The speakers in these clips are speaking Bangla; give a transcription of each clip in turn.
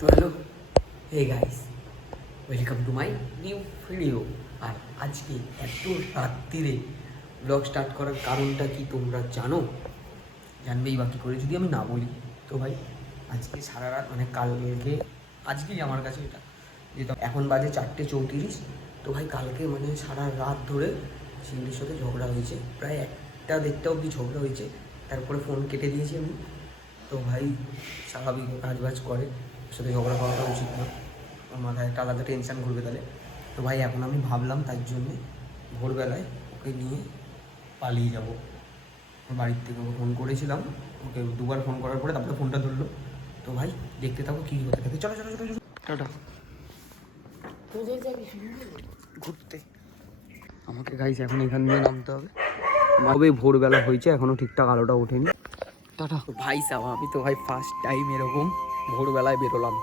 তো hello hey guys welcome to my new video আর আজকে এত রাত্রিরে ব্লগ স্টার্ট করার কারণটা কি তোমরা জানো? জানবেই বাকি করে, যদি আমি না বলি। তো ভাই, আজকে সারা রাত মানে কালকে, আজকেই আমার কাছে এটা। যেটা এখন বাজে চারটে চৌত্রিশ। তো ভাই, কালকে মানে সারা রাত ধরে সিন্ধির সাথে ঝগড়া হয়েছে। প্রায় একটা দেড়টা অবধি ঝগড়া হয়েছে। তারপরে ফোন কেটে দিয়েছি আমি। তো ভাই, স্বাভাবিক কাজ বাজ করে। সাথে ঝগড়া করাটা উচিত না। আমার মাথায় একটা আলাদা টেনশন ঘুরবে তাহলে। তো ভাই এখন আমি ভাবলাম তার জন্যে ভোরবেলায় ওকে নিয়ে পালিয়ে যাব। বাড়ির থেকে ওকে ফোন করেছিলাম। ওকে দুবার ফোন করার পরে তারপরে ফোনটা ধরলো। তো ভাই দেখতে থাকো কী হতে থাকে। চলো চলো চলো চলো। টাটা। ঘুরতে। আমাকে গাইছে এখন এখান দিয়ে নামতে হবে। তবে ভোরবেলা হয়েছে এখনও ঠিকঠাক আলোটা ওঠেনি। টাটা। ভাই সাহ আমি তো ভাই ফার্স্ট টাইম এরকম। ভোরবেলায় বেরোলাম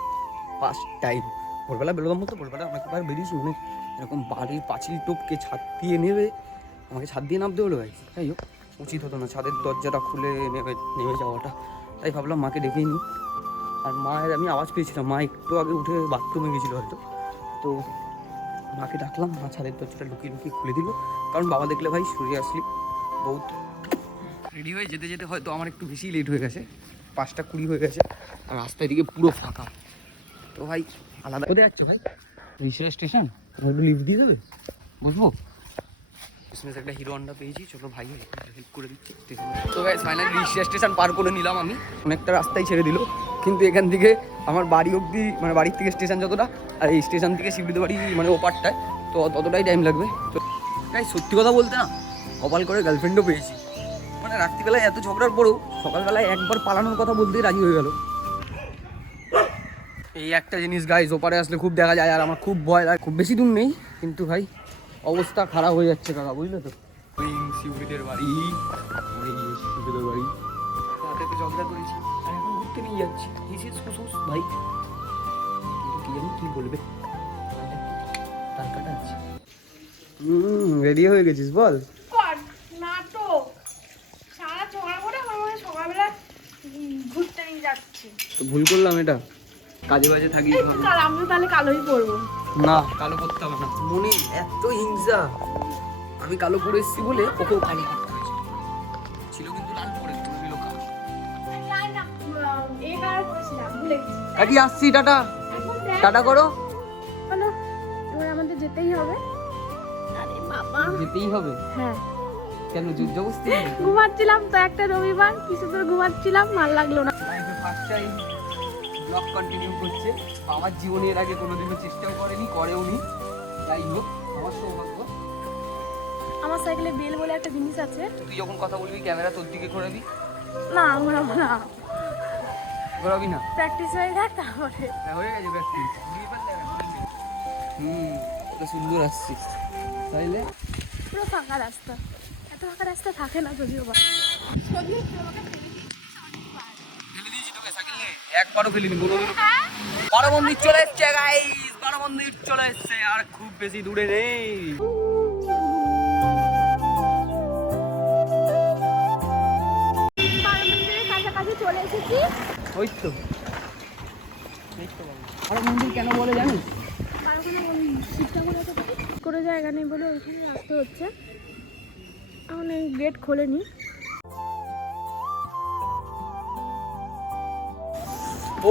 ফার্স্ট টাইম ভোরবেলা বেরোলাম বলতে ভোরবেলা অনেকবার বেরিয়েছি অনেক এরকম বাড়ির পাঁচিল টপকে ছাদ দিয়ে নেবে, আমাকে ছাদ দিয়ে নামতে হলো ভাই যাই হোক, উচিত হতো না, ছাদের দরজাটা খুলে নেমে নেমে যাওয়াটা। তাই ভাবলাম মাকে ডেকেই নিই। আর মায়ের আমি আওয়াজ পেয়েছিলাম, মা একটু আগে উঠে বাথরুমে গেছিল হয়তো। তো মাকে ডাকলাম, মা ছাদের দরজাটা লুকিয়ে লুকিয়ে খুলে দিল। কারণ বাবা দেখলে ভাই সরিয়ে আসলি, বহুত। রেডি হয়ে যেতে যেতে হয়তো আমার একটু বেশি লেট হয়ে গেছে, পাঁচটা কুড়ি হয়ে গেছে। আর রাস্তায় দিকে পুরো ফাঁকা। তো ভাই আলাদা কোথায় যাচ্ছ ভাই? রিসিয়া স্টেশন। একটু লিফট দিয়ে দেবে? বুঝব বিজনেস একটা হিরো হন্ডা পেয়েছি চলো ভাই হেল্প করে দিচ্ছি। তো ভাই ফাইনালি রিসিয়া স্টেশন পার করে নিলাম আমি। অনেকটা রাস্তায় ছেড়ে দিল কিন্তু এখান থেকে আমার বাড়ি অবধি মানে বাড়ির থেকে স্টেশন যতটা আর এই স্টেশন থেকে শিবলিত বাড়ি মানে ওপারটায় তো ততটাই টাইম লাগবে। তো তাই সত্যি কথা বলতে না কপাল করে গার্লফ্রেন্ডও পেয়েছি। মানে রাত্রিবেলায় এত ঝগড়ার পরেও সকালবেলায় একবার পালানোর কথা বলতেই রাজি হয়ে গেল। এই একটা জিনিস গাইজ ওপারে আসলে খুব দেখা যায় আর আমার খুব ভয় লাগে। খুব বেশি দূর নেই কিন্তু ভাই অবস্থা খারাপ হয়ে যাচ্ছে কাকা বুঝলে তো? শিউলিদের বাড়ি ওই শিউলিদের বাড়ি। রাতে ঝগড়া করেছি আর এখন ঘুরতে নিয়ে যাচ্ছি। হিসিস ফুসুস ভাই। কিন্তু কি জানি কি বলবে? তার কাটা আছে। হুম রেডি হয়ে গেছিস বল। কর নাটক। সারা ঝগড়া করে আমার সকালবেলা উম, ঘুরতে নিয়ে যাচ্ছে। তো ভুল করলাম এটা। কাজে বাজে থাকি কাল আমিও তাহলে কালোই পরবো। না কালো করতে হবে না। মনে এত হিংসা। আমি কালো পরে এসেছি বলে ওকেও কালি করতে হয়েছে। ছিল কিন্তু লাল পরে তুমি দিল কালো। কাকি আসছি টাটা। টাটা করো। এবার আমাদের যেতেই হবে। আরে বাবা। যেতেই হবে? হ্যাঁ। কেন যুদ্ধ ঘুমাচ্ছিলাম তো একটা রবিবার কিছু তো ঘুমাচ্ছিলাম ভালো লাগল না। ফার্স্ট টাইম ব্লগ কন্টিনিউ করছে। আমার জীবনে এর আগে কোনোদিনও চেষ্টাও করেনি করেও নি। যাই হোক আমার সৌভাগ্য। আমার সাইকেলে বেল বলে একটা জিনিস আছে। তুই যখন কথা বলবি ক্যামেরা তোর দিকে ঘোরাবি? না ঘোরাবো না। ঘোরাবি না? প্র্যাকটিস হয়ে যাক তারপরে হ্যাঁ হয়ে গেছে প্র্যাকটিস। হুম কত সুন্দর আসছিস। তাইলে? পুরো ফাঁকা রাস্তা। এত ফাঁকা রাস্তা থাকে না যদিও বা ফেলে দিয়েছি তোকে সাইকেল নিয়ে একবারও ফেলিনি কোনোদিন বড় মন্দির চলে এসছে গাইস বড় মন্দির চলে এসছে আর খুব বেশি দূরে নেই। চলে এসেছি। ওই তো। বড় মন্দির কেন বলে জানিস? আর করে জায়গা নেই বলে ওইখানে আসতে হচ্ছে। এখন এই গেট খোলেনি।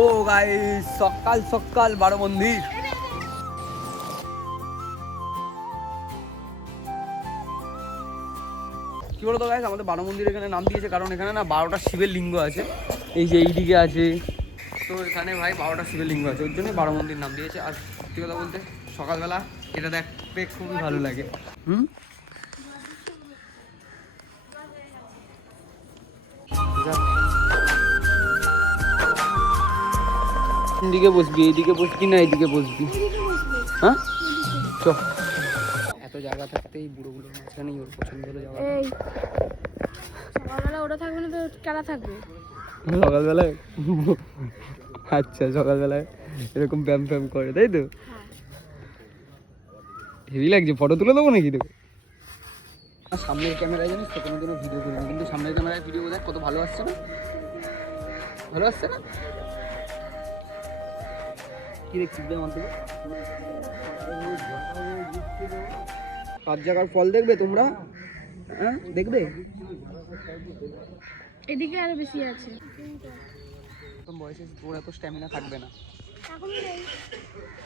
ও গাইস সকাল সকাল বড় মন্দির। কি বলতো গাইস আমাদের বারো মন্দির এখানে নাম দিয়েছে, কারণ এখানে না বারোটা শিবের লিঙ্গ আছে। এই যে এইদিকে আছে। তো এখানে ভাই বারোটা শিবের লিঙ্গ আছে, ওর জন্য বারো মন্দির নাম দিয়েছে। আর সত্যি কথা বলতে, সকালবেলা এটা দেখতে খুবই ভালো লাগে। হুম? দিকে বসবি এইদিকে বসবি না এইদিকে বসবি? হ্যাঁ? চ। এত জায়গা থাকতেই বুড়ো বুড়ো মাঝখানেই ওর পছন্দ হলো জায়গা এই সকালবেলা ওটা থাকবে না তো কেনা থাকবে? সকালবেলায়? আচ্ছা সকালবেলায় এরকম ব্যায়াম ফ্যাম করে তাই তো? হ্যাঁ হেভি লাগছে ফটো তুলে দেবো নাকি তোকে? সামনের ক্যামেরায় জানিস তো কোনোদিনও ভিডিও করি না কিন্তু সামনের ক্যামেরায় ভিডিও দেখ কত ভালো আসছে না? ভালো আসছে না? কি দেখছিস জায়গার ফল দেখবে তোমরা? হ্যাঁ? দেখবে? এদিকে আরও বেশি আছে। বয়সে তোর এত স্ট্যামিনা থাকবে না।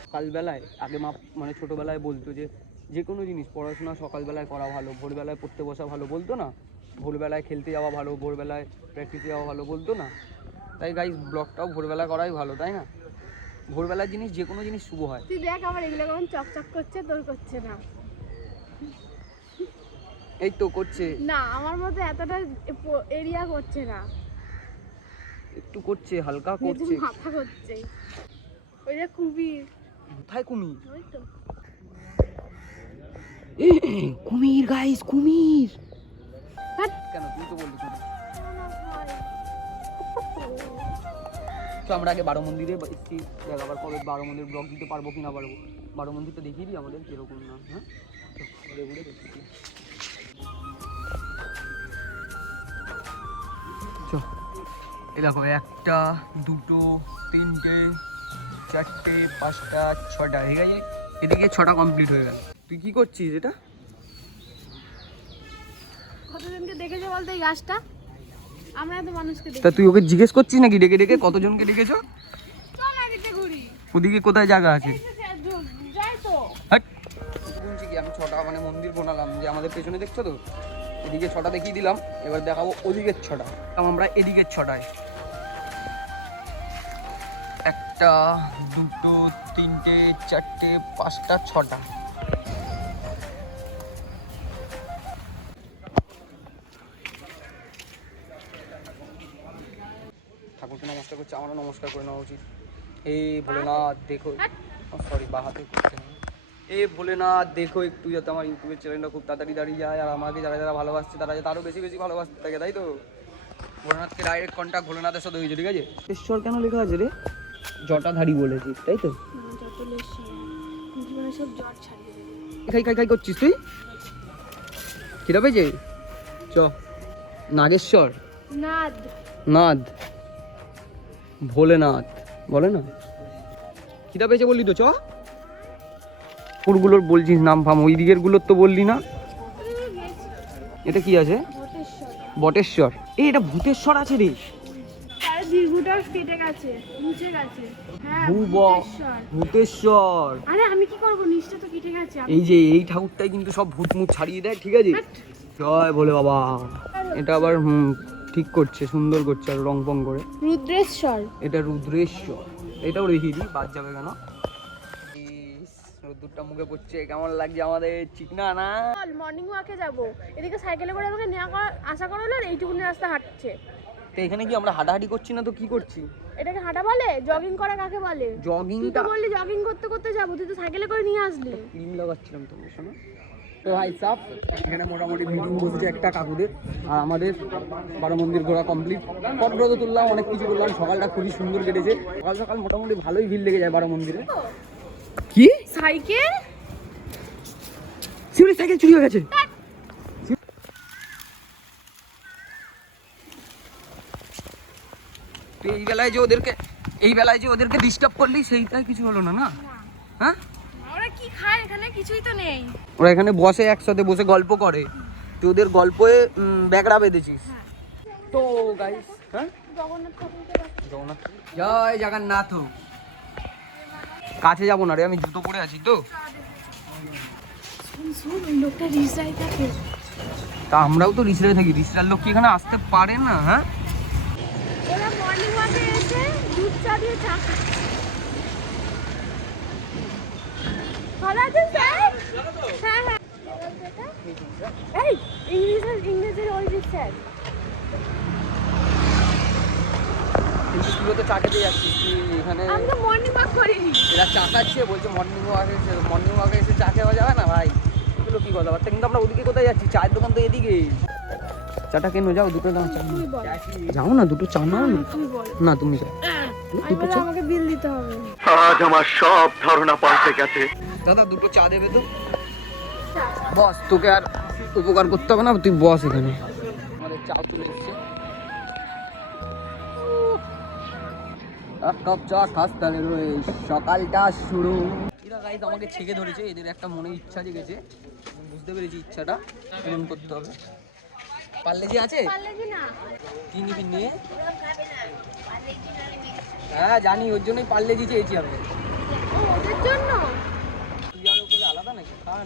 সকালবেলায় আগে মা মানে ছোটোবেলায় বলতো যে যে কোনো জিনিস পড়াশোনা সকালবেলায় করা ভালো ভোরবেলায় পড়তে বসা ভালো বলতো না? ভোরবেলায় খেলতে যাওয়া ভালো ভোরবেলায় প্র্যাকটিসে যাওয়া ভালো বলতো না? তাই গাইজ ব্লগটাও ভোরবেলা করাই ভালো তাই না? ভোরবেলার জিনিস যে কোনো জিনিস শুভ হয়। তুই দেখ আমার এগুলো কেমন চকচক করছে তোর করছে না। এই তো করছে। না আমার মতো এতটা এরিয়া করছে না। একটু করছে হালকা করছে। মাথা করছে। ওই যে কুবির কোথায় কুমির? ওই তো। কুমির গাইস কুমির। কেন তুই তো বললি কুমির। তো আমরা আগে বারো মন্দিরে দেখ আবার কবে বারো মন্দির ব্লগ দিতে পারব কি না পারব বারো মন্দিরটা দেখিয়ে দিই আমাদের কীরকম না হ্যাঁ? তো ঘুরে ঘুরে দেখি। এই দেখো একটা দুটো তিনটে চারটে পাঁচটা ছটা ঠিক আছে? এদিকে ছটা কমপ্লিট হয়ে গেল। তুই কি করছিস এটা? কতজনকে দেখেছে বলতো এই গাছটা? আমরা এত মানুষকে দেখি তা তুই ওকে জিজ্ঞেস করছিস নাকি ডেকে ডেকে? কতজনকে ডেকেছো? চল আগে ঘুরি। ওদিকে কোথায় জায়গা আছে? যাই তো। হাট কি আমি ছটা মানে মন্দির বানালাম। যে আমাদের পেছনে দেখছ তো? এদিকে ছটা দেখিয়ে দিলাম। এবার দেখাবো ওদিকের ছটা। আমরা এদিকের ছটায়। একটা দুটো তিনটে চারটে পাঁচটা ছটা। নমস্কার করছে আমারও নমস্কার করে নেওয়া উচিত। এই ভোলেনাথ দেখো সরি বা হাতে করতে নেই এ ভোলেনাথ দেখো একটু যাতে আমার ইউটিউবের চ্যানেলটা খুব তাড়াতাড়ি দাঁড়িয়ে যায় আর আমাকে যারা যারা ভালোবাসছে তারা যাতে আরও বেশি বেশি ভালোবাসতে থাকে তাই তো? ভোলেনাথকে ডাইরেক্ট কন্ট্যাক্ট ভোলেনাথের সাথে হয়েছে ঠিক আছে? ঈশ্বর কেন লেখা আছে রে? জটাধারী বলেছিস তাই তো? খাই করছিস তুই? খিদা পেয়েছে? চ। নাগেশ্বর? নাদ। নাদ। ভোলেনাথ বলে না? খিদা পেয়েছে বললি তো চ। পুরগুলোর বলছিস নাম ফাম ওই দিকেরগুলোর তো বললি না? এটা কি আছে? বটেশ্বর। এই এটা ভূতেশ্বর আছে রে। হ্যাঁ ভূব ভূতেশ্বর। আরে আমি কি করব? নিচটা তো কেটে গেছে। এই যে এই ঠাকুরটাই কিন্তু সব ভূত মুত ছাড়িয়ে দেয় ঠিক আছে? জয় বলে বাবা। এটা আবার হুম ঠিক করছে সুন্দর করছে আর রং পং করে। রুদ্রেশ্বর। এটা রুদ্রেশ্বর। এটাও দেখিয়ে দিই বাদ যাবে কেন? রোদ্দুরটা মুখে পড়ছে কেমন লাগছে আমাদের চিকনা না? মর্নিং ওয়াকে যাব। এদিকে সাইকেলে করে আমাকে নেওয়া করা আশা করা হলো আর এইটুকুনি রাস্তা হাঁটছে। তো এখানে কি আমরা হাঁটাহাঁটি করছি না তো কি করছি? এটাকে হাঁটা বলে? জগিং করা কাকে বলে? জগিংটা বললি জগিং করতে করতে যাব তুই তো সাইকেলে করে নিয়ে আসলি। ক্রিম লাগাচ্ছিলাম তো শোনো। তো ভাই সাপ এখানে মোটামুটি মিটিং বসেছে একটা কাকুদের আর আমাদের বারো মন্দির ঘোরা কমপ্লিট ফটো তো তুললাম অনেক কিছু করলাম সকালটা খুবই সুন্দর কেটেছে। সকাল সকাল মোটামুটি ভালোই ভিড় লেগে যায় বারো মন্দিরে। কি? সাইকেল? শিউলি সাইকেল চুরি হয়ে গেছে। এই বেলায় যে ওদেরকে এই বেলায় যে ওদেরকে ডিস্টার্ব করলি সেইটাই কিছু হলো না? না। হ্যাঁ? এখানে কিছুই তো নেই। ওরা এখানে বসে একসাথে বসে গল্প করে। তুই ওদের গল্পে ব্যাগড়া বেঁধেছিস। তো গাইস হ্যাঁ? জগন্নাথ জয় জগন্নাথ। কাছে যাব না রে আমি জুতো পরে আছি তো। তা আমরাও তো রিসরায় থাকি। রিসরার লোক কি এখানে আসতে পারে না হ্যাঁ? ওরা মর্নিং ওয়াকে এসে দুধ চা দিয়ে চা খায়। ভালো আছেন স্যার? হ্যাঁ হ্যাঁ। এই ইংলিশের ইংরেজির ওই স্যার। কিন্তু তো চা খেতে যাচ্ছিস তুই এখানে আমি তো মর্নিং ওয়াক করিনি। এরা চা খাচ্ছে বলছে মর্নিং ওয়াকে এসে মর্নিং ওয়াকে এসে চা খাওয়া যাবে না ভাই? এগুলো কি কথাবার্তা কিন্তু আমরা ওদিকে কোথায় যাচ্ছি? চায়ের দোকান তো এদিকে। চাটা কেন যাও দুটো দাও। চা যাও না দুটো চা নাও না। না তুমি যাও। বলে আমাকে বিল দিতে হবে। আজ আমার সব ধারণা পাল্টে গেছে। দাদা দুটো চা দেবে তো? বস তোকে আর উপকার করতে হবে না তুই বস এখানে। আমাদের চা চলে এসছে। এক কাপ চা খাস তাহলে সকালটা শুরু। এরা গাইজ আমাকে ছেঁকে ধরেছে এদের একটা মনে ইচ্ছা জেগেছে। বুঝতে পেরেছি ইচ্ছাটা পূরণ করতে হবে। আছে? কি নিবি নিয়ে? হ্যাঁ জানি ওর জন্যই পারলে জি চেয়েছি আমি। ওদের জন্য তুই আর ওকে আলাদা নাকি খা না নে বলছি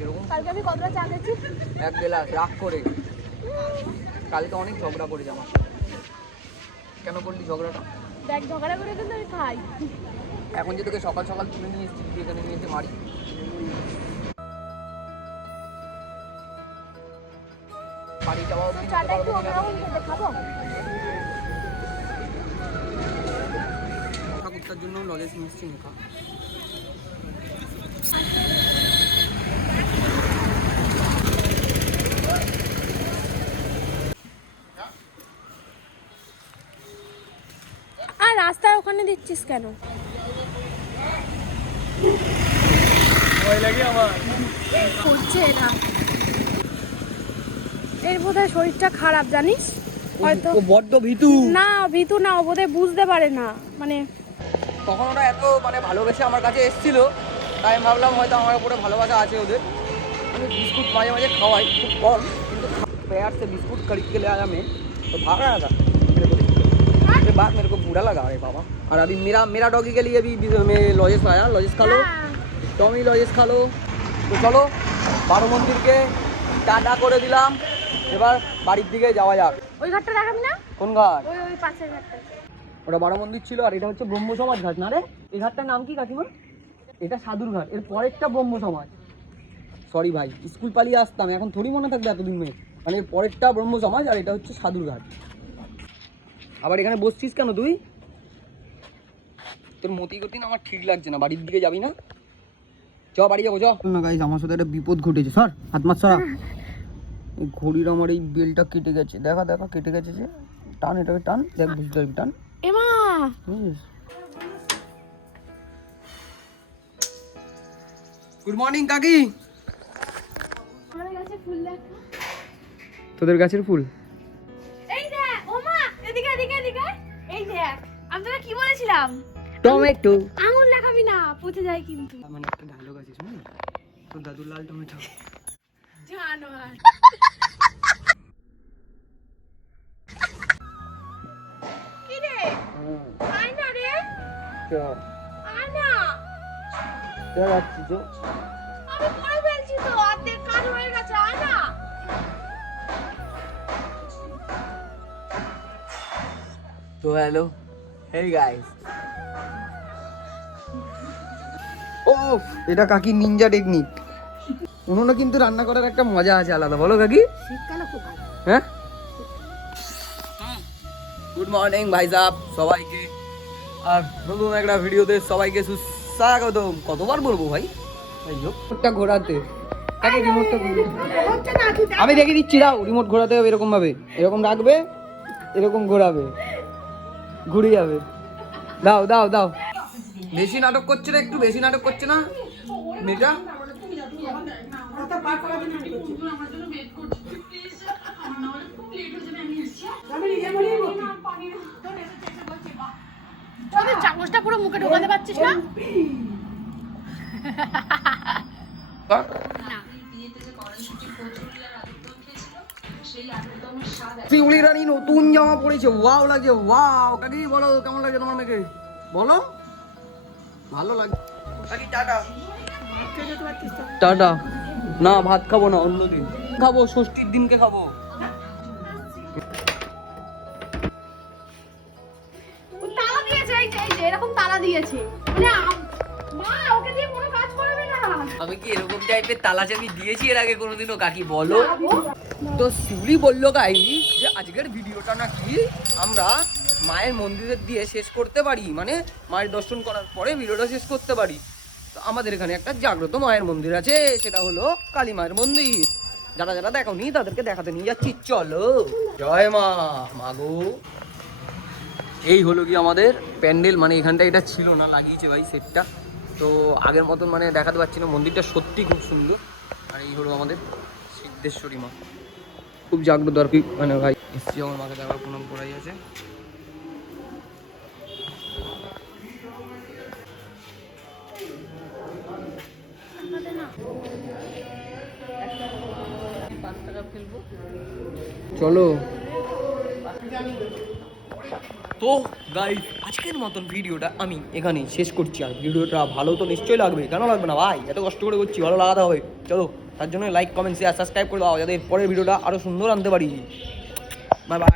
সেরকম কালকে আমি কতটা চা খেয়েছি? এক গ্লাস রাগ করে। কালকে অনেক ঝগড়া করেছে আমার কেন করলি ঝগড়াটা? দেখ ঝগড়া করে কিন্তু আমি খাই। এখন যে তোকে সকাল সকাল তুলে নিয়ে এসেছি তুই এখানে নিয়ে এসে মারি। বাড়ি যাওয়া তো চাটা একটু অন্যরকম খেতে খাব? জন্য এসেছি আর রাস্তায় ওখানে দিচ্ছিস কেন? এর বোধহয় শরীরটা খারাপ জানিস? বড্ড না না বোধহয় বুঝতে পারে না। মানে তখন ওরা এত মানে ভালোবেসে আমার কাছে তাই ভাবলাম হয়তো আমার উপরে ভালোবাসা আছে ওদের। বিস্কুট মাঝে মাঝে খাওয়াই খুব কম। কিন্তু বিস্কুট তো না बाद मेरे को बुरा लगा अरे बाबा और अभी मेरा मेरा डॉगी के लिए भी भी- मैं लॉजेस आया लॉजेस खा लो হ্যাঁ, টমি লজেস খা লো তো চলো বারো মন্দিরকে টাটা করে দিলাম এবার বাড়ির দিকে যাওয়া যাক ওই ঘাটটা দেখাবি না কোন ঘাট ওই ওই পাশের ঘাটটা ওটা বারো মন্দির ছিল আর এটা হচ্ছে ব্রহ্ম সমাজ ঘাট না রে এই ঘাটটার নাম কি কাকিমা এটা সাধুর ঘাট এর পরেরটা ব্রহ্ম সমাজ সরি ভাই স্কুল পালিয়ে আসতাম এখন থোড়ি মনে থাকবে এতদিন মেয়ে মানে এর পরেরটা ব্রহ্ম সমাজ আর এটা হচ্ছে সাধুর ঘাট আবার এখানে বসছিস কেন তুই? তোর মতি গতি না আমার ঠিক লাগছে না বাড়ির দিকে যাবি না? চ বাড়ি যাব চ। না গাইজ আমার সাথে একটা বিপদ ঘটেছে স্যার হাত মার সরা। ঘড়ির আমার এই বেলটা কেটে গেছে দেখা দেখা কেটে গেছে যে টান এটাকে টান দেখ বুঝতে পারবি টান। এমা! গুড মর্নিং কাকি। তোদের গাছের ফুল? দেখ আমি তোকে কি বলেছিলাম? টমেটো। আঙুল লাগাবি না পচে যায় কিন্তু। মানে একটা ডায়লগ আছে শুনুন তোর দাদুর লাল টমেটো। জানোয়ার। কি রে? আয় না রে আয় না যাচ্ছি তো আমি তো হ্যালো। হেই গাইস ও এটা কাকি নিনজা টেকনিক উনুনে কিন্তু রান্না করার একটা মজা আছে আলাদা। বলো কাকি। হ্যাঁ? গুড মর্নিং ভাই সাহেব সবাইকে। আর নতুন একটা ভিডিওতে সবাইকে সুস্বাগত কতবার বলব ভাই? রিমোটটা ঘোরাতে। আমি দেখে দিচ্ছি দাও রিমোট ঘোরাতে হবে এরকম ভাবে এরকম রাখবে এরকম ঘোরাবে। ঘুরে যাবে। দাও দাও দাও। বেশি নাটক করছে না একটু বেশি নাটক করছে না? মেয়েটা? চামচটা পুরো মুখে ঢোকাতে পারছিস না। শিউলি রানী নতুন জামা পরেছে ওয়াও লাগছে ওয়াও কাকি, বলো, কেমন লাগছে তোমার মেয়েকে? বলো। ভালো লাগে কাকি, টাটা। টাটা। না, ভাত খাব না অন্যদিন খাব, ষষ্ঠীর দিনকে খাব। তালা দিয়েছে এরকম তালা দিয়েছে। মানে আম- মা ওকে দিয়ে কোনো কাজ করবে না আমি কি এরকম টাইপের তালা চাবি দিয়েছি এর আগে কোনোদিনও? কাকি বলো। তো শিউলি বলল গাই যে আজকের ভিডিওটা নাকি আমরা মায়ের মন্দিরের দিয়ে শেষ করতে পারি। মানে মায়ের দর্শন করার পরে ভিডিওটা শেষ করতে পারি। তো আমাদের এখানে একটা জাগ্রত মায়ের মন্দির আছে সেটা হলো কালী মায়ের মন্দির। যারা যারা দেখোনি তাদেরকে দেখাতে নিয়ে যাচ্ছি চলো। জয় মা মাগো এই হলো কি আমাদের প্যান্ডেল? মানে এখানটা এটা ছিল না লাগিয়েছে ভাই সেটটা। তো আগের মতন মানে দেখাতে পাচ্ছি না, মন্দিরটা সত্যি খুব সুন্দর। আর এই হলো আমাদের সিদ্ধেশ্বরী মা। খুব জাগ্রত আর কি মানে ভাই, এসছি আমার মাকে দেখার, প্রণাম করাই আছে। চলো। তো গাইস আজকের মতন ভিডিওটা আমি এখানে শেষ করছি। আর ভিডিওটা ভালো তো নিশ্চয়ই লাগবে। কেন লাগবে না ভাই? এত কষ্ট করে করছি, ভালো লাগাতে হবে। চলো, তার জন্য লাইক কমেন্ট শেয়ার সাবস্ক্রাইব করে দাও, যাতে পরের ভিডিওটা আরও সুন্দর আনতে পারি। Bye bye